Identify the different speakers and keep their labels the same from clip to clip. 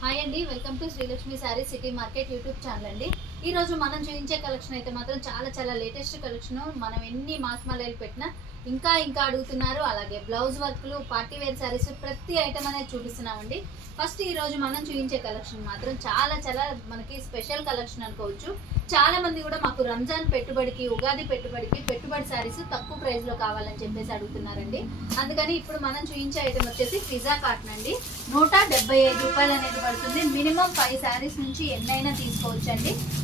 Speaker 1: Hi అండి welcome to Srilakshmi sari city market YouTube channel అండి. ఈ రోజు మనం చూపించే కలెక్షన్ అయితే మాత్రం చాలా చాలా లేటెస్ట్ కలెక్షన్ మనం ఎన్ని మాస్ మలైలు పెట్టినా ఇంకా ఇంకా అడుగుతున్నారు. అలాగే బ్లౌజ్ వర్క్లు పార్టీ వేర్ శారీస్ ప్రతి ఐటమ్ అనేది చూపిస్తున్నామండి. ఫస్ట్ ఈ రోజు మనం చూపించే కలెక్షన్ మాత్రం చాలా చాలా మనకి స్పెషల్ కలెక్షన్ అనుకోవచ్చు. చాలా మంది కూడా మాకు రంజాన్ పెట్టుబడికి ఉగాది పెట్టుబడికి పెట్టుబడి శారీస్ తక్కువ ప్రైస్లో కావాలని చెప్పేసి అడుగుతున్నారండి. అందుకని ఇప్పుడు మనం చూపించే ఐటమ్ వచ్చేసి పిజ్జా కాటన్ అండి. నూట ఐదు రూపాయలు అనేది పడుతుంది. మినిమం ఫైవ్ శారీస్ నుంచి ఎన్నైనా తీసుకోవచ్చు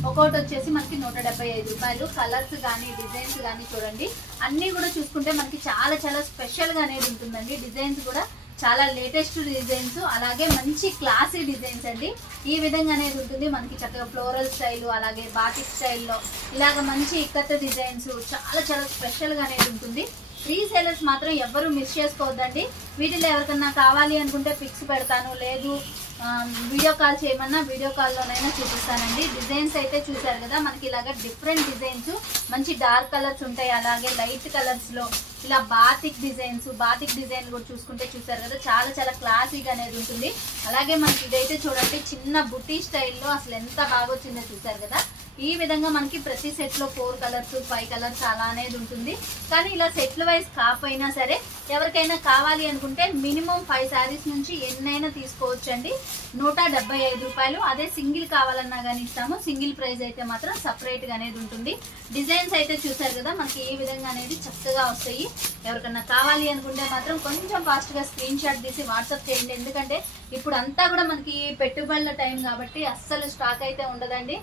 Speaker 1: అండి వచ్చేసి మనకి నూట డెబ్బై ఐదు రూపాయలు. కలర్స్ కానీ డిజైన్స్ కానీ చూడండి. అన్నీ కూడా చూసుకుంటే మనకి చాలా చాలా స్పెషల్గా అనేది ఉంటుందండి. డిజైన్స్ కూడా చాలా లేటెస్ట్ డిజైన్స్ అలాగే మంచి క్లాసీ డిజైన్స్ అండి. ఈ విధంగా అనేది ఉంటుంది. మనకి చక్కగా ఫ్లోరల్ స్టైల్ అలాగే బాటిక్ స్టైల్లో ఇలాగ మంచి ఇక్కత్త డిజైన్స్ చాలా చాలా స్పెషల్గా అనేది ఉంటుంది. రీసేలర్స్ మాత్రం ఎవ్వరూ మిస్ చేసుకోవద్దండి. వీటిలో ఎవరికన్నా కావాలి అనుకుంటే పిక్స్ పెడతాను. లేదు వీడియో కాల్ చేయమన్నా వీడియో కాల్లోనైనా చూపిస్తానండి. డిజైన్స్ అయితే చూసారు కదా మనకి ఇలాగ డిఫరెంట్ డిజైన్స్. మంచి డార్క్ కలర్స్ ఉంటాయి. అలాగే లైట్ కలర్స్లో ఇలా బాతిక్ డిజైన్స్ బాతిక్ డిజైన్ కూడా చూసుకుంటే చూసారు కదా చాలా చాలా క్లాసీగా అనేది ఉంటుంది. అలాగే మనకి ఇదైతే చూడండి చిన్న బుటీ స్టైల్లో అసలు ఎంత బాగా వచ్చిందో చూసారు కదా. ఈ విధంగా మనకి ప్రతి సెట్లో ఫోర్ కలర్స్ ఫైవ్ కలర్స్ అలా అనేది ఉంటుంది. కానీ ఇలా సెట్ల వైజ్ కాకపోయినా సరే ఎవరికైనా కావాలి అనుకుంటే మినిమం ఫైవ్ శారీస్ నుంచి ఎన్నైనా తీసుకోవచ్చు అండి నూట డెబ్బై ఐదు రూపాయలు. అదే సింగిల్ కావాలన్నా కానీ ఇస్తాము. సింగిల్ ప్రైస్ అయితే మాత్రం సపరేట్గా అనేది ఉంటుంది. డిజైన్స్ అయితే చూసారు కదా మనకి ఏ విధంగా అనేది చక్కగా వస్తాయి. ఎవరికన్నా కావాలి అనుకుంటే మాత్రం కొంచెం ఫాస్ట్గా స్క్రీన్ షాట్ తీసి వాట్సాప్ చేయండి. ఎందుకంటే ఇప్పుడు అంతా కూడా మనకి పెట్టుబడుల టైం కాబట్టి అస్సలు స్టాక్ అయితే ఉండదండి.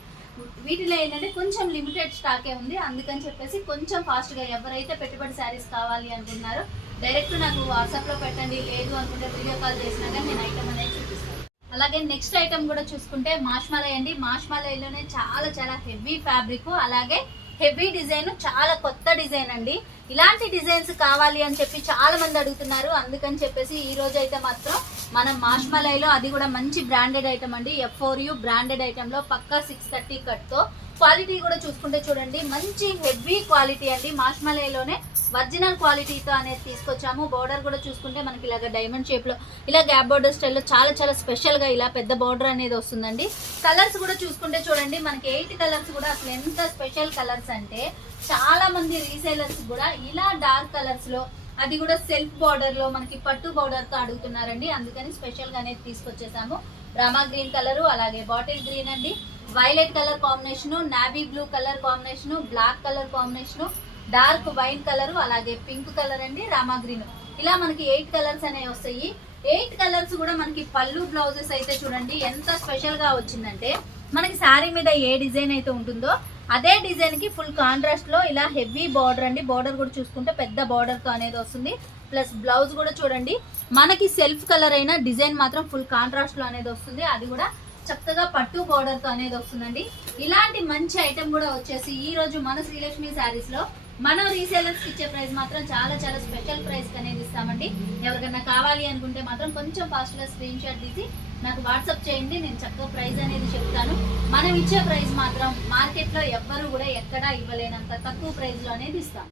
Speaker 1: వీటిలో ఏంటంటే కొంచెం లిమిటెడ్ స్టాకే ఉంది. అందుకని చెప్పేసి కొంచెం ఫాస్ట్గా ఎవరైతే పెట్టుబడి శారీస్ కావాలి అనుకున్నారో డైరెక్ట్ నాకు వాట్సాప్లో పెట్టండి. లేదు అనుకుంటే వీడియో కాల్ చేసినా కానీ నేను ఐటమ్ అనేది చూపిస్తాను. అలాగే నెక్స్ట్ ఐటమ్ కూడా చూసుకుంటే మాష్మలై అండి. మాష్మలైలోనే చాలా చాలా హెవీ ఫ్యాబ్రిక్ అలాగే హెవీ డిజైన్ చాలా కొత్త డిజైన్ అండి. ఇలాంటి డిజైన్స్ కావాలి అని చెప్పి చాలా మంది అడుగుతున్నారు. అందుకని చెప్పేసి ఈ రోజు అయితే మాత్రం మనం మాష్మలైలో అది కూడా మంచి బ్రాండెడ్ ఐటమ్ అండి. ఎఫ్ ఫోర్ యూ బ్రాండెడ్ ఐటెంలో పక్కా సిక్స్ థర్టీ కట్తో క్వాలిటీ కూడా చూసుకుంటే చూడండి మంచి హెవీ క్వాలిటీ అండి. మాష్మలైలోనే ఒరిజినల్ క్వాలిటీతో అనేది తీసుకొచ్చాము. బోర్డర్ కూడా చూసుకుంటే మనకి ఇలాగ డైమండ్ షేప్లో ఇలా గ్యాప్ బోర్డర్ స్టైల్లో చాలా చాలా స్పెషల్గా ఇలా పెద్ద బోర్డర్ అనేది వస్తుందండి. కలర్స్ కూడా చూసుకుంటే చూడండి మనకి ఎయిట్ కలర్స్ కూడా అసలు ఎంత స్పెషల్ కలర్స్ అంటే చాలా మంది రీసేలర్స్ కూడా ఇలా డార్క్ కలర్స్లో అది కూడా సెల్ఫ్ బార్డర్లో మనకి పట్టు బార్డర్తో అడుగుతున్నారండి. అందుకని స్పెషల్గా అనేది తీసుకొచ్చేసాము. రామా గ్రీన్ కలర్ అలాగే బాటిల్ గ్రీన్ అండి. Violet colour combination navy blue colour combination black colour combination dark wine colour అలాగే పింక్ కలర్ అండి రామా గ్రీన్. ఇలా మనకి ఎయిట్ కలర్స్ అనేవి వస్తాయి. ఎయిట్ కలర్స్ కూడా మనకి పళ్ళు బ్లౌజెస్ అయితే చూడండి ఎంత స్పెషల్గా వచ్చిందంటే మనకి శారీ మీద ఏ డిజైన్ అయితే ఉంటుందో అదే డిజైన్కి ఫుల్ కాంట్రాస్ట్లో ఇలా హెవీ బార్డర్ అండి. బార్డర్ కూడా చూసుకుంటే పెద్ద బార్డర్తో అనేది వస్తుంది. ప్లస్ బ్లౌజ్ కూడా చూడండి. మనకి సెల్ఫ్ కలర్ అయిన డిజైన్ మాత్రం ఫుల్ కాంట్రాస్ట్లో అనేది వస్తుంది. అది కూడా చక్కగా పట్టు బార్డర్తో అనేది వస్తుందండి. ఇలాంటి మంచి ఐటమ్ కూడా వచ్చేసి ఈ రోజు మన శ్రీలక్ష్మి శారీస్లో మనం రీసేలర్స్ ఇచ్చే ప్రైస్ మాత్రం చాలా చాలా స్పెషల్ ప్రైస్ అనేది ఇస్తామండి. ఎవరికైనా కావాలి అనుకుంటే మాత్రం కొంచెం ఫాస్ట్గా స్క్రీన్ షాట్ తీసి నాకు వాట్సాప్ చేయండి నేను చక్కగా ప్రైస్ అనేది చెప్తాను. మనం ఇచ్చే ప్రైస్ మాత్రం మార్కెట్లో ఎవ్వరు కూడా ఎక్కడా ఇవ్వలేనంత తక్కువ ప్రైస్లో అనేది ఇస్తాం.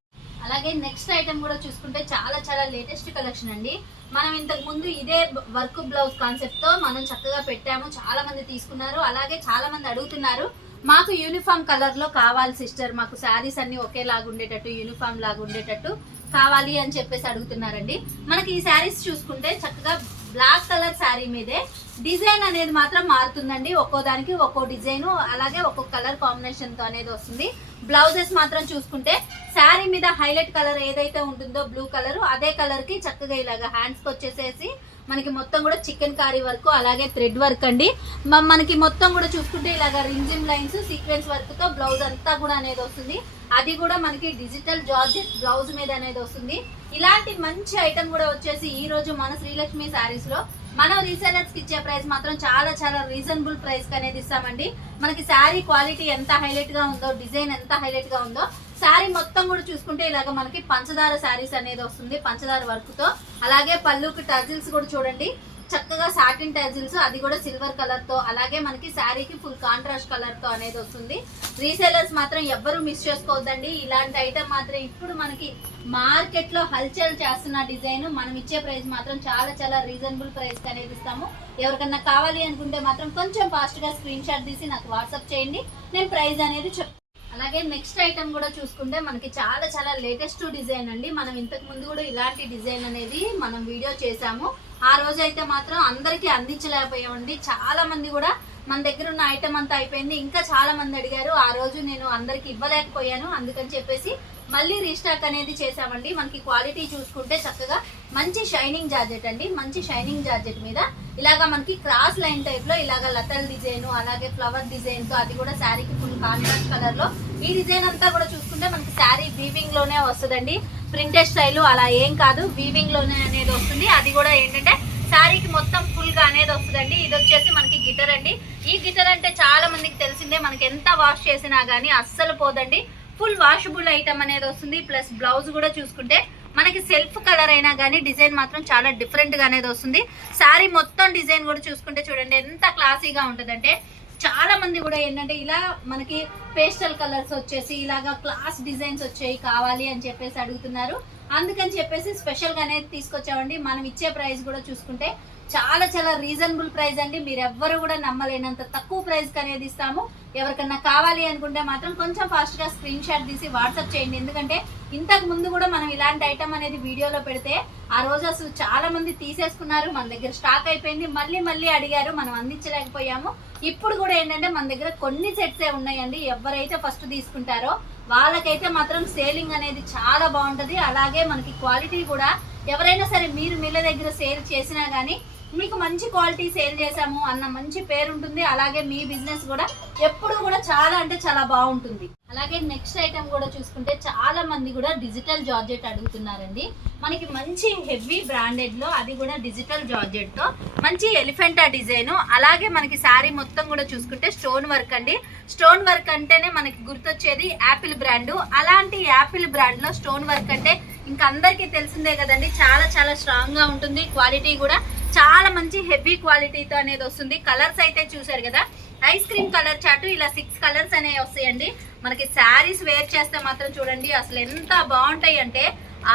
Speaker 1: అలాగే నెక్స్ట్ ఐటమ్ కూడా చూసుకుంటే చాలా చాలా లేటెస్ట్ కలెక్షన్ అండి. మనం ఇంతకు ముందు ఇదే వర్క్ బ్లౌజ్ కాన్సెప్ట్తో మనం చక్కగా పెట్టాము. చాలా మంది తీసుకున్నారు. అలాగే చాలా మంది అడుగుతున్నారు. మాకు యూనిఫామ్ కలర్లో కావాలి సిస్టర్ మాకు శారీస్ అన్ని ఒకేలాగా ఉండేటట్టు యూనిఫామ్ లాగా ఉండేటట్టు కావాలి అని చెప్పేసి అడుగుతున్నారండి. మనకి ఈ శారీస్ చూసుకుంటే చక్కగా బ్లాక్ కలర్ శారీ మీదే డిజైన్ అనేది మాత్రం మారుతుందండి. ఒక్కో దానికి ఒక్కో డిజైన్ అలాగే ఒక్కో కలర్ కాంబినేషన్తో అనేది వస్తుంది. బ్లౌజెస్ మాత్రం చూసుకుంటే శారీ మీద హైలైట్ కలర్ ఏదైతే ఉంటుందో బ్లూ కలర్ అదే కలర్కి చక్కగా ఇలాగా హ్యాండ్స్కి వచ్చేసేసి మనకి మొత్తం కూడా చికెన్ కారీ వర్క్ అలాగే థ్రెడ్ వర్క్ అండి. మనకి మొత్తం కూడా చూసుకుంటే ఇలాగా రింజిమ్ లైన్స్ సీక్వెన్స్ వర్క్తో బ్లౌజ్ అంతా కూడా అనేది వస్తుంది. అది కూడా మనకి డిజిటల్ జార్జెట్ బ్లౌజ్ మీద అనేది వస్తుంది. ఇలాంటి మంచి ఐటమ్ కూడా వచ్చేసి ఈ రోజు మన శ్రీలక్ష్మి శారీస్లో. మనం రీసెలర్స్కి ఇచ్చే ప్రైస్ మాత్రం చాలా చాలా రీజనబుల్ ప్రైస్కి అనేది ఇస్తామండి. మనకి శారీ క్వాలిటీ ఎంత హైలైట్గా ఉందో డిజైన్ ఎంత హైలైట్గా ఉందో శారీ మొత్తం కూడా చూసుకుంటే ఇలాగ మనకి పంచదార శారీస్ అనేది వస్తుంది పంచదార వర్క్తో అలాగే పళ్ళుకి టజిల్స్ కూడా చూడండి. చక్కగా సాటిన్ టెజిల్స్ అది కూడా సిల్వర్ కలర్తో అలాగే మనకి శారీకి ఫుల్ కాంట్రాస్ట్ కలర్తో అనేది వస్తుంది. రీసేలర్స్ మాత్రం ఎవ్వరూ మిస్ చేసుకోవద్దండి. ఇలాంటి ఐటమ్ మాత్రం ఇప్పుడు మనకి మార్కెట్లో హల్చల్ చేస్తున్న డిజైన్ మనం ఇచ్చే ప్రైస్ మాత్రం చాలా చాలా రీజనబుల్ ప్రైస్ అనేది ఇస్తాము. ఎవరికన్నా కావాలి అనుకుంటే మాత్రం కొంచెం ఫాస్ట్గా స్క్రీన్ షాట్ తీసి నాకు వాట్సాప్ చేయండి. నేను ప్రైస్ అనేది చెప్తాను. అలాగే నెక్స్ట్ ఐటమ్ కూడా చూసుకుంటే మనకి చాలా చాలా లేటెస్ట్ డిజైన్ అండి. మనం ఇంతకు ముందు కూడా ఇలాంటి డిజైన్ అనేది మనం వీడియో చేసాము ఆ రోజు అయితే మాత్రం అందరికీ అందించలేకపోయామండి. చాలా మంది కూడా మన దగ్గర ఉన్న ఐటమ్ అంతా అయిపోయింది. ఇంకా చాలా మంది అడిగారు ఆ రోజు నేను అందరికి ఇవ్వలేకపోయాను అందుకని చెప్పేసి మళ్ళీ రీస్టాక్ అనేది చేసామండి మనకి క్వాలిటీ చూసుకుంటే చక్కగా మంచి షైనింగ్ జార్జెట్ అండి. మంచి షైనింగ్ జార్జెట్ మీద ఇలాగా మనకి క్రాస్ లైన్ టైప్లో ఇలాగ లతల్ డిజైన్ అలాగే ఫ్లవర్ డిజైన్తో అది కూడా శారీకి ఫుల్ కాంట్రాస్ట్ కలర్లో ఈ డిజైన్ అంతా కూడా చూసుకుంటే మనకి శారీ వీవింగ్లోనే వస్తుందండి. ప్రింటెడ్ స్టైల్ అలా ఏం కాదు. వీవింగ్లోనే అనేది వస్తుంది. అది కూడా ఏంటంటే శారీకి మొత్తం ఫుల్గా అనేది వస్తుందండి. ఇది వచ్చేసి మనకి గిటర్ అండి. ఈ గిటర్ అంటే చాలా మందికి తెలిసిందే. మనకి ఎంత వాష్ చేసినా గానీ అస్సలు పోదండి. ఫుల్ వాషబుల్ ఐటమ్ అనేది వస్తుంది. ప్లస్ బ్లౌజ్ కూడా చూసుకుంటే మనకి సెల్ఫ్ కలర్ అయినా కానీ డిజైన్ మాత్రం చాలా డిఫరెంట్గా అనేది వస్తుంది. శారీ మొత్తం డిజైన్ కూడా చూసుకుంటే చూడండి ఎంత క్లాసీగా ఉంటుందంటే చాలా మంది కూడా ఏంటంటే ఇలా మనకి పేస్టల్ కలర్స్ వచ్చేసి ఇలాగా క్లాస్ డిజైన్స్ వచ్చేవి కావాలి అని చెప్పేసి అడుగుతున్నారు. అందుకని చెప్పేసి స్పెషల్గా అనేది తీసుకొచ్చామండి. మనం ఇచ్చే ప్రైస్ కూడా చూసుకుంటే చాలా చాలా రీజనబుల్ ప్రైస్ అండి. మీరు ఎవ్వరు కూడా నమ్మలేనంత తక్కువ ప్రైస్ అనేది ఇస్తాము. ఎవరికన్నా కావాలి అనుకుంటే మాత్రం కొంచెం ఫాస్ట్గా స్క్రీన్ షాట్ తీసి వాట్సాప్ చేయండి. ఎందుకంటే ఇంతకు ముందు కూడా మనం ఇలాంటి ఐటమ్ అనేది వీడియోలో పెడితే ఆ రోజు అసలు చాలా మంది తీసేసుకున్నారు. మన దగ్గర స్టాక్ అయిపోయింది. మళ్ళీ మళ్ళీ అడిగారు. మనం అందించలేకపోయాము. ఇప్పుడు కూడా ఏంటంటే మన దగ్గర కొన్ని సెట్స్ ఉన్నాయండి. ఎవరైతే ఫస్ట్ తీసుకుంటారో వాళ్ళకైతే మాత్రం సేలింగ్ అనేది చాలా బాగుంటది. అలాగే మనకి క్వాలిటీ కూడా ఎవరైనా సరే మీరు మిల్ల దగ్గర సేల్ చేసినా గానీ మీకు మంచి క్వాలిటీ సేల్ చేశాము అన్న మంచి పేరు ఉంటుంది అలాగే మీ బిజినెస్ కూడా ఎప్పుడు కూడా చాలా అంటే చాలా బాగుంటుంది. అలాగే నెక్స్ట్ ఐటమ్ కూడా చూసుకుంటే చాలా మంది కూడా డిజిటల్ జార్జెట్ అడుగుతున్నారండి. మనకి మంచి హెవీ బ్రాండెడ్లో అది కూడా డిజిటల్ జార్జెట్తో. మంచి ఎలిఫెంటా డిజైన్. అలాగే మనకి శారీ మొత్తం కూడా చూసుకుంటే స్టోన్ వర్క్ అండి. స్టోన్ వర్క్ అంటేనే మనకి గుర్తొచ్చేది యాపిల్ బ్రాండ్. అలాంటి యాపిల్ బ్రాండ్లో స్టోన్ వర్క్ అంటే ఇంకా అందరికీ తెలిసిందే కదండి. చాలా చాలా స్ట్రాంగ్గా ఉంటుంది. క్వాలిటీ కూడా చాలా మంచి హెవీ క్వాలిటీతో అనేది వస్తుంది. కలర్స్ అయితే చూసారు కదా? ఐస్ క్రీమ్ కలర్ చాటు ఇలా సిక్స్ కలర్స్ అనేవి వస్తాయండి. మనకి శారీస్ వేర్ చేస్తే మాత్రం చూడండి అసలు ఎంత బాగుంటాయి అంటే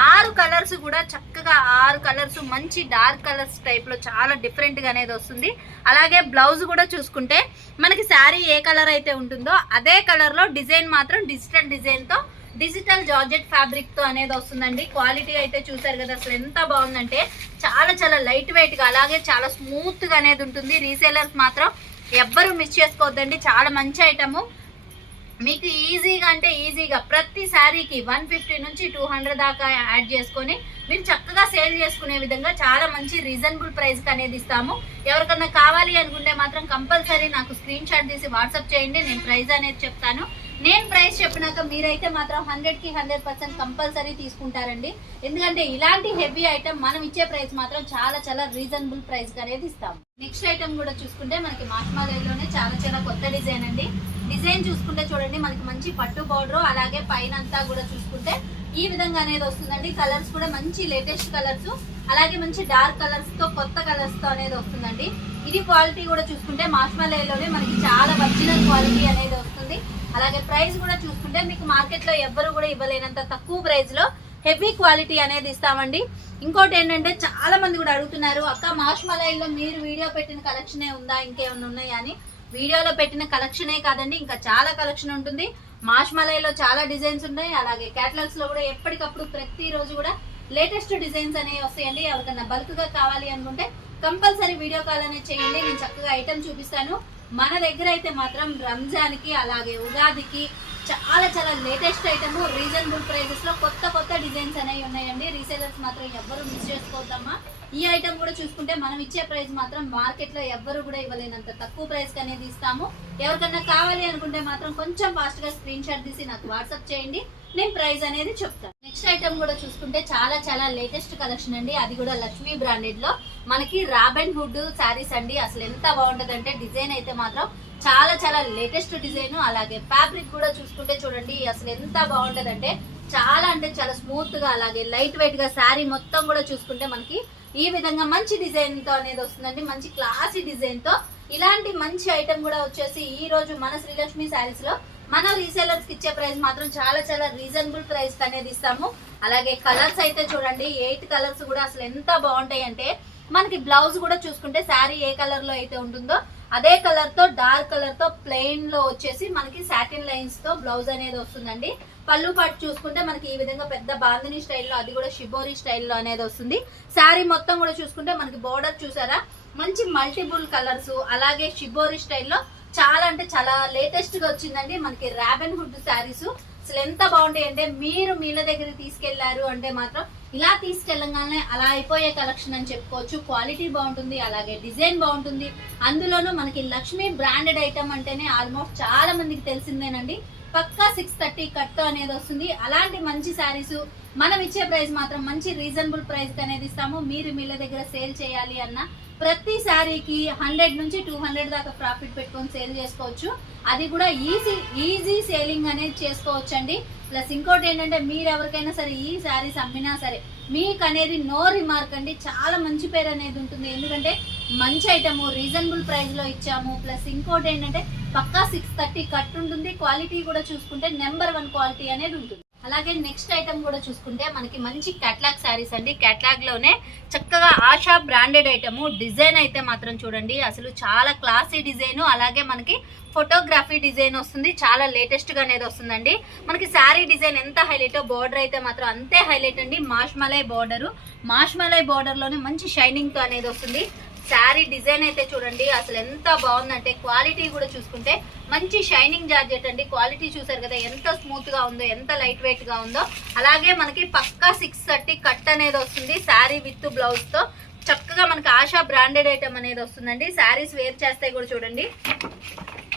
Speaker 1: ఆరు కలర్స్ కూడా చక్కగా ఆరు కలర్స్ మంచి డార్క్ కలర్స్ టైప్లో చాలా డిఫరెంట్గా అనేది వస్తుంది. అలాగే బ్లౌజ్ కూడా చూసుకుంటే మనకి శారీ ఏ కలర్ అయితే ఉంటుందో అదే కలర్లో డిజైన్ మాత్రం డిజిటల్ డిజైన్తో డిజిటల్ జార్జెట్ ఫ్యాబ్రిక్తో అనేది వస్తుందండి. క్వాలిటీ అయితే చూసారు కదా అసలు ఎంత బాగుందంటే చాలా చాలా లైట్ వెయిట్గా అలాగే చాలా స్మూత్గా అనేది ఉంటుంది. రీసేలర్స్ మాత్రం ఎవ్వరు మిస్ చేసుకోవద్దండి. చాలా మంచి ఐటము. మీకు ఈజీగా అంటే ఈజీగా ప్రతి శారీకి వన్ ఫిఫ్టీ నుంచి టూ హండ్రెడ్ దాకా యాడ్ చేసుకొని మీరు చక్కగా సేల్ చేసుకునే విధంగా చాలా మంచి రీజనబుల్ ప్రైస్ అనేది ఇస్తాము. ఎవరికన్నా కావాలి అనుకుంటే మాత్రం కంపల్సరీ నాకు స్క్రీన్ షాట్ తీసి వాట్సాప్ చేయండి నేను ప్రైస్ అనేది చెప్తాను. నేను ప్రైస్ చెప్పినాక మీరైతే మాత్రం హండ్రెడ్కి హండ్రెడ్ పర్సెంట్ కంపల్సరీ తీసుకుంటారండి. ఎందుకంటే ఇలాంటి హెవీ ఐటమ్ మనం ఇచ్చే ప్రైస్ మాత్రం చాలా చాలా రీజనబుల్ ప్రైస్ అనేది ఇస్తాం నెక్స్ట్ ఐటమ్ కూడా చూసుకుంటే మనకి మాస్మాలలోనే చాలా చాలా కొత్త డిజైన్ అండి. డిజైన్ చూసుకుంటే చూడండి మనకి మంచి పట్టు బార్డర్ అలాగే పైన అంతా కూడా చూసుకుంటే ఈ విధంగా అనేది వస్తుందండి. కలర్స్ కూడా మంచి లేటెస్ట్ కలర్స్ అలాగే మంచి డార్క్ కలర్స్తో కొత్త కలర్స్తో అనేది వస్తుందండి. ఇది క్వాలిటీ కూడా చూసుకుంటే మాస్మాలలోనే మనకి చాలా ఒరిజినల్ క్వాలిటీ అనేది వస్తుంది. అలాగే ప్రైస్ కూడా చూసుకుంటే మీకు మార్కెట్లో ఎవ్వరు కూడా ఇవ్వలేనంత తక్కువ ప్రైస్లో హెవీ క్వాలిటీ అనేది ఇస్తామండి. ఇంకోటి ఏంటంటే చాలా మంది కూడా అడుగుతున్నారు అక్క మాష్ మలైలో మీరు వీడియో పెట్టిన కలెక్షనే ఉందా? ఇంకేమన్నా ఉన్నాయా? అని. వీడియోలో పెట్టిన కలెక్షనే కాదండి ఇంకా చాలా కలెక్షన్ ఉంటుంది. మాష్ మలైలో చాలా డిజైన్స్ ఉన్నాయి. అలాగే క్యాటలాగ్స్లో కూడా ఎప్పటికప్పుడు ప్రతి రోజు కూడా లేటెస్ట్ డిజైన్స్ అనేవి వస్తాయండి. ఎవరికన్నా బల్క్గా కావాలి అనుకుంటే కంపల్సరీ వీడియో కాల్ అనేది చేయండి. నేను చక్కగా ఐటమ్ చూపిస్తాను. మన దగ్గర అయితే మాత్రం రంజాన్కి అలాగే ఉగాదికి చాలా చాలా లేటెస్ట్ ఐటమ్ రీజనబుల్ ప్రైజెస్లో కొత్త కొత్త డిజైన్స్ అనేవి ఉన్నాయండి. రీసేలర్స్ మాత్రం ఎవ్వరూ మిస్ చేసుకోవద్దమ్మా. ఈ ఐటమ్ కూడా చూసుకుంటే మనం ఇచ్చే ప్రైస్ మాత్రం మార్కెట్లో ఎవ్వరు కూడా ఇవ్వలేనంత తక్కువ ప్రైస్ అనేది ఇస్తాము. ఎవరికన్నా కావాలి అనుకుంటే మాత్రం కొంచెం ఫాస్ట్గా స్క్రీన్ షాట్ తీసి నాకు వాట్సాప్ చేయండి. నేను ప్రైస్ అనేది చెప్తాను. నెక్స్ట్ ఐటమ్ కూడా చూసుకుంటే చాలా చాలా లేటెస్ట్ కలెక్షన్ అండి. అది కూడా లక్ష్మీ బ్రాండెడ్లో మనకి రాబెన్ హుడ్ శారీస్ అండి. అసలు ఎంత బాగుంటదంటే డిజైన్ అయితే మాత్రం చాలా చాలా లేటెస్ట్ డిజైన్. అలాగే ఫ్యాబ్రిక్ కూడా చూసుకుంటే చూడండి అసలు ఎంత బాగుంటదంటే చాలా అంటే చాలా స్మూత్గా అలాగే లైట్ వెయిట్గా శారీ మొత్తం కూడా చూసుకుంటే మనకి ఈ విధంగా మంచి డిజైన్తో అనేది వస్తుందండి. మంచి క్లాసీ డిజైన్తో. ఇలాంటి మంచి ఐటమ్ కూడా వచ్చేసి ఈ రోజు మన శ్రీలక్ష్మి శారీస్లో మన రీసేలర్స్కి ఇచ్చే ప్రైస్ మాత్రం చాలా చాలా రీజనబుల్ ప్రైస్ అనేది ఇస్తాము. అలాగే కలర్స్ అయితే చూడండి ఎయిట్ కలర్స్ కూడా అసలు ఎంత బాగుంటాయి అంటే మనకి బ్లౌజ్ కూడా చూసుకుంటే శారీ ఏ కలర్లో అయితే ఉంటుందో అదే కలర్తో డార్క్ కలర్తో ప్లెయిన్లో వచ్చేసి మనకి సాటిన్ లైన్స్తో బ్లౌజ్ అనేది వస్తుందండి. పళ్ళు పాటు చూసుకుంటే మనకి ఈ విధంగా పెద్ద బాందిని స్టైల్లో అది కూడా షిబోరి స్టైల్లో అనేది వస్తుంది. శారీ మొత్తం కూడా చూసుకుంటే మనకి బోర్డర్ చూసారా? మంచి మల్టిపుల్ కలర్స్ అలాగే షిబోరి స్టైల్లో చాలా అంటే చాలా లేటెస్ట్గా వచ్చిందండి మనకి ర్యాబెన్ హుడ్ శారీస్. అసలు ఎంత బాగుంటాయి అంటే మీరు మీల దగ్గరికి తీసుకెళ్ళారు అంటే మాత్రం ఇలా తీసుకెళ్ళగానే అలా అయిపోయే కలెక్షన్ అని చెప్పుకోవచ్చు. క్వాలిటీ బాగుంటుంది అలాగే డిజైన్ బాగుంటుంది. అందులోనూ మనకి లక్ష్మీ బ్రాండెడ్ ఐటమ్ అంటేనే ఆల్మోస్ట్ చాలా మందికి తెలిసిందేనండి. పక్కా సిక్స్ థర్టీ కట్ అనేది వస్తుంది. అలాంటి మంచి శారీస్ మనం ఇచ్చే ప్రైస్ మాత్రం మంచి రీజనబుల్ ప్రైస్ అనేది ఇస్తాము. మీరు మీల దగ్గర సేల్ చేయాలి అన్న ప్రతి శారీకి హండ్రెడ్ నుంచి టూ హండ్రెడ్ దాకా ప్రాఫిట్ పెట్టుకొని సేల్ చేసుకోవచ్చు. అది కూడా ఈజీ ఈజీ సేలింగ్ అనేది చేసుకోవచ్చండి. ప్లస్ ఇంకోటి ఏంటంటే మీరు ఎవరికైనా సరే ఈ శారీస్ అమ్మినా సరే మీకు అనేది నో రిమార్క్ అండి. చాలా మంచి పేరు అనేది ఉంటుంది. ఎందుకంటే మంచి ఐటమ్ రీజనబుల్ ప్రైస్లో ఇచ్చాము. ప్లస్ ఇంకోటి ఏంటంటే పక్కా సిక్స్ థర్టీ కట్ ఉంటుంది. క్వాలిటీ కూడా చూసుకుంటే నెంబర్ వన్ క్వాలిటీ అనేది ఉంటుంది. అలాగే నెక్స్ట్ ఐటమ్ కూడా చూసుకుంటే మనకి మంచి క్యాట్లాగ్ శారీస్ అండి. క్యాట్లాగ్లోనే చక్కగా ఆషా బ్రాండెడ్ ఐటమ్ డిజైన్ అయితే మాత్రం చూడండి. అసలు చాలా క్లాసీ డిజైన్ అలాగే మనకి ఫోటోగ్రఫీ డిజైన్ వస్తుంది. చాలా లేటెస్ట్గా అనేది వస్తుందండి. మనకి శారీ డిజైన్ ఎంత హైలైట్ బోర్డర్ అయితే మాత్రం అంతే హైలైట్ అండి. మాష్మలై బోర్డర్ మాష్మలై బోర్డర్లోనే మంచి షైనింగ్తో అనేది వస్తుంది. శారీ డిజైన్ అయితే చూడండి అసలు ఎంత బాగుందంటే క్వాలిటీ కూడా చూసుకుంటే మంచి షైనింగ్ జార్జెట్ అండి. క్వాలిటీ చూసారు కదా ఎంత స్మూత్గా ఉందో ఎంత లైట్ వెయిట్గా ఉందో. అలాగే మనకి పక్కా సిక్స్ థర్టీ కట్ అనేది వస్తుంది శారీ విత్ బ్లౌజ్తో. చక్కగా మనకి ఆశా బ్రాండెడ్ ఐటమ్ అనేది వస్తుందండి. శారీస్ వేర్ చేస్తే కూడా చూడండి.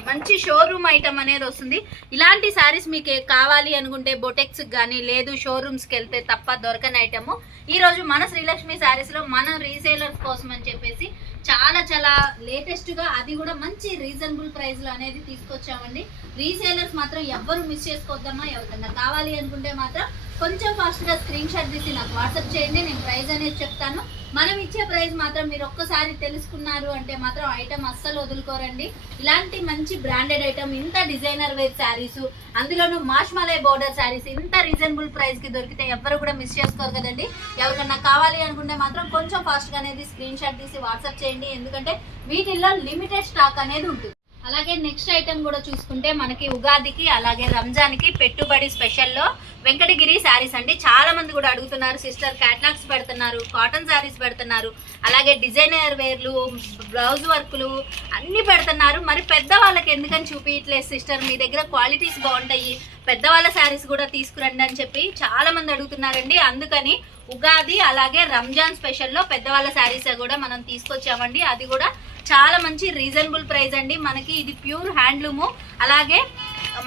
Speaker 1: మంచి షోరూమ్ ఐటమ్ అనేది వస్తుంది. ఇలాంటి శారీస్ మీకు కావాలి అనుకుంటే బొటెక్స్ కానీ లేదు షోరూమ్స్కి వెళ్తే తప్ప దొరకని ఐటమ్ ఈ రోజు మన శ్రీలక్ష్మి శారీస్లో మన రీసేలర్స్ కోసం అని చెప్పేసి చాలా చాలా లేటెస్ట్గా అది కూడా మంచి రీజనబుల్ ప్రైస్లో అనేది తీసుకొచ్చామండి. రీసేలర్స్ మాత్రం ఎవ్వరు మిస్ చేసుకోవద్దమ్మా. ఎవరికన్నా కావాలి అనుకుంటే మాత్రం కొంచెం ఫాస్ట్గా స్క్రీన్ షాట్ తీసి నాకు వాట్సాప్ చేయండి నేను ప్రైస్ అనేది చెప్తాను. మనం ఇచ్చే ప్రైస్ మాత్రం మీరు ఒక్కసారి తెలుసుకున్నారు అంటే మాత్రం ఐటమ్ అస్సలు వదులుకోరండి. ఇలాంటి మంచి బ్రాండెడ్ ఐటమ్ ఇంత డిజైనర్ వేర్ శారీస్ అందులోనూ మాష్మలై బోర్డర్ శారీస్ ఇంత రీజనబుల్ ప్రైస్కి దొరికితే ఎవ్వరు కూడా మిస్ చేసుకోరు కదండి. ఎవరికన్నా కావాలి అనుకుంటే మాత్రం కొంచెం ఫాస్ట్గా అనేది స్క్రీన్ షాట్ తీసి వాట్సాప్ చేయండి. ఎందుకంటే వీటిల్లో లిమిటెడ్ స్టాక్ అనేది ఉంటుంది. అలాగే నెక్స్ట్ ఐటమ్ కూడా చూసుకుంటే మనకి ఉగాదికి అలాగే రంజాన్కి పెట్టుబడి స్పెషల్లో వెంకటగిరి శారీస్ అండి. చాలా మంది కూడా అడుగుతున్నారు సిస్టర్ క్యాట్లాగ్స్ పెడుతున్నారు కాటన్ శారీస్ పెడుతున్నారు అలాగే డిజైనర్ వేర్లు బ్లౌజ్ వర్క్లు అన్నీ పెడుతున్నారు. మరి పెద్దవాళ్ళకి ఎందుకని చూపించట్లేదు సిస్టర్? మీ దగ్గర క్వాలిటీస్ బాగుంటాయి పెద్దవాళ్ళ శారీస్ కూడా తీసుకురండి అని చెప్పి చాలా మంది అడుగుతున్నారండి. అందుకని ఉగాది అలాగే రంజాన్ స్పెషల్లో పెద్దవాళ్ళ శారీస్ కూడా మనం తీసుకొచ్చామండి. అది కూడా చాలా మంచి రీజనబుల్ ప్రైస్ అండి. మనకి ఇది ప్యూర్ హ్యాండ్లూము అలాగే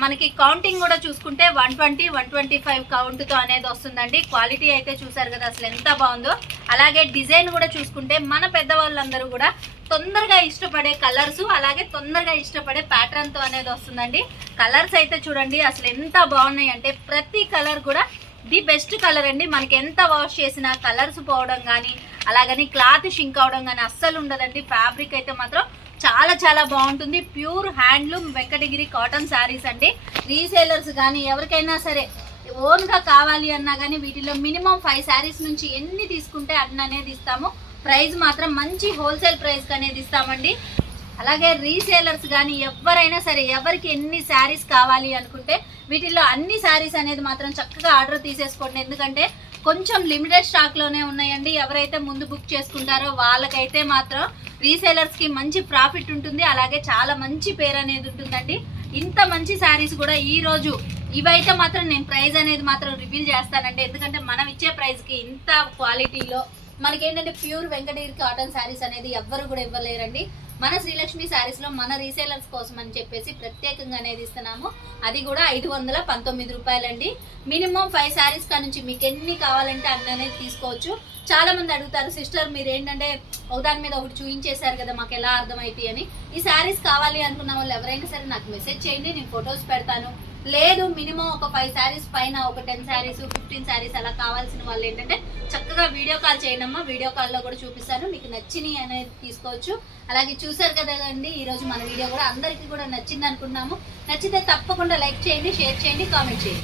Speaker 1: మనకి కౌంటింగ్ కూడా చూసుకుంటే one twenty one twenty five కౌంట్తో అనేది వస్తుందండి. క్వాలిటీ అయితే చూసారు కదా అసలు ఎంత బాగుందో. అలాగే డిజైన్ కూడా చూసుకుంటే మన పెద్దవాళ్ళందరూ కూడా తొందరగా ఇష్టపడే కలర్స్ అలాగే తొందరగా ఇష్టపడే ప్యాటర్న్తో అనేది వస్తుందండి. కలర్స్ అయితే చూడండి అసలు ఎంత బాగున్నాయి అంటే ప్రతి కలర్ కూడా ది బెస్ట్ కలర్ అండి. మనకి ఎంత వాష్ చేసినా కలర్స్ పోవడం కానీ అలాగని క్లాత్ షింక్ అవడం కానీ అస్సలు ఉండదండి. ఫ్యాబ్రిక్ అయితే మాత్రం చాలా చాలా బాగుంటుంది. Pure handloom Venkatagiri cotton saris అండి. రీసేలర్స్ కానీ ఎవరికైనా సరే ఓన్గా కావాలి అన్నా కానీ వీటిలో మినిమం ఫైవ్ శారీస్ నుంచి ఎన్ని తీసుకుంటే అన్ని అనేది ఇస్తాము ప్రైస్ మాత్రం మంచి హోల్సేల్ ప్రైస్కి అనేది ఇస్తామండి అలాగే రీసేలర్స్ కానీ ఎవరైనా సరే ఎవరికి ఎన్ని శారీస్ కావాలి అనుకుంటే వీటిల్లో అన్ని శారీస్ అనేది మాత్రం చక్కగా ఆర్డర్ తీసేసుకోండి. ఎందుకంటే కొంచెం లిమిటెడ్ స్టాక్లోనే ఉన్నాయండి. ఎవరైతే ముందు బుక్ చేసుకుంటారో వాళ్ళకైతే మాత్రం రీసేలర్స్కి మంచి ప్రాఫిట్ ఉంటుంది. అలాగే చాలా మంచి పేరు అనేది ఉంటుందండి. ఇంత మంచి శారీస్ కూడా ఈ రోజు ఇవైతే మాత్రం నేను ప్రైస్ అనేది మాత్రం రివీల్ చేస్తానండి. ఎందుకంటే మనం ఇచ్చే ప్రైస్కి ఇంత క్వాలిటీలో మనకి ఏంటంటే ప్యూర్ వెంకటగిరి కాటన్ శారీస్ అనేది ఎవ్వరు కూడా ఇవ్వలేరండి. మన శ్రీలక్ష్మి శారీస్లో మన రీసేలర్స్ కోసం అని చెప్పేసి ప్రత్యేకంగా అనేది ఇస్తున్నాము. అది కూడా ఐదు వందల పంతొమ్మిది రూపాయలండి. మినిమం ఫైవ్ శారీస్ కా నుంచి మీకు ఎన్ని కావాలంటే అన్ని అనేది తీసుకోవచ్చు. చాలా మంది అడుగుతారు సిస్టర్ మీరు ఏంటంటే ఒకదాని మీద ఒకటి చూపించేశారు కదా మాకు ఎలా అర్థమైతే అని. ఈ శారీస్ కావాలి అనుకున్న వాళ్ళు ఎవరైనా సరే నాకు మెసేజ్ చేయండి నేను ఫొటోస్ పెడతాను. లేదు మినిమం ఒక ఫైవ్ శారీస్ పైన ఒక టెన్ శారీస్ ఫిఫ్టీన్ శారీస్ అలా కావాల్సిన వాళ్ళు ఏంటంటే చక్కగా వీడియో కాల్ చేయండి అమ్మా. వీడియో కాల్లో కూడా చూపిస్తాను. మీకు నచ్చినవి అనేది తీసుకోవచ్చు. అలాగే చూసారు కదండి ఈరోజు మన వీడియో కూడా అందరికీ కూడా నచ్చింది అనుకున్నాము నచ్చితే తప్పకుండా లైక్ చేయండి షేర్ చేయండి కామెంట్ చేయండి.